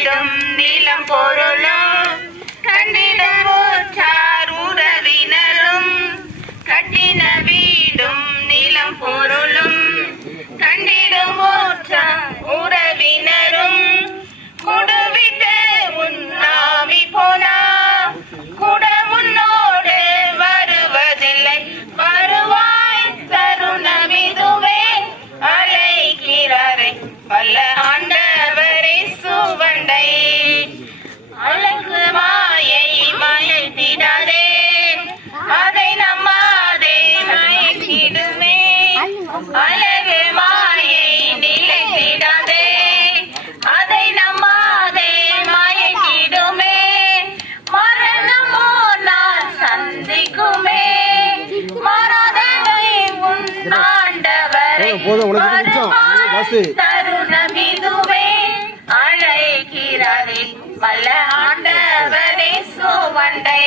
வீடும் நிலம் பொருளும் கண்டிடும் ஊற்றார் உறவினரும் கட்டின வீடும் நிலம் பொருளும் கண்டிடும் ஊற்றார் உறவினரும் குடுவிட்டு உண்ணாவி போனா கூட உன்னோடு வருவதில்லை வருவாய் தருணமிதுவே அழைக்கிறாரே வல்ல ஆண்டவரே சுவண்டை அழகு மாயை மயத்திடாதே அதை நம்மாதே மயக்கிடுமே அழகு மாயை நிலைத்திடாதே அதை நம்மாதே மயக்கிடுமே மரணமோ நான் சந்திக்குமே மரணமை உன் ஆண்டவரை தருணமிதுவே அழைக்கிறாரே வல்ல ஆண்டவரே சுவண்டை.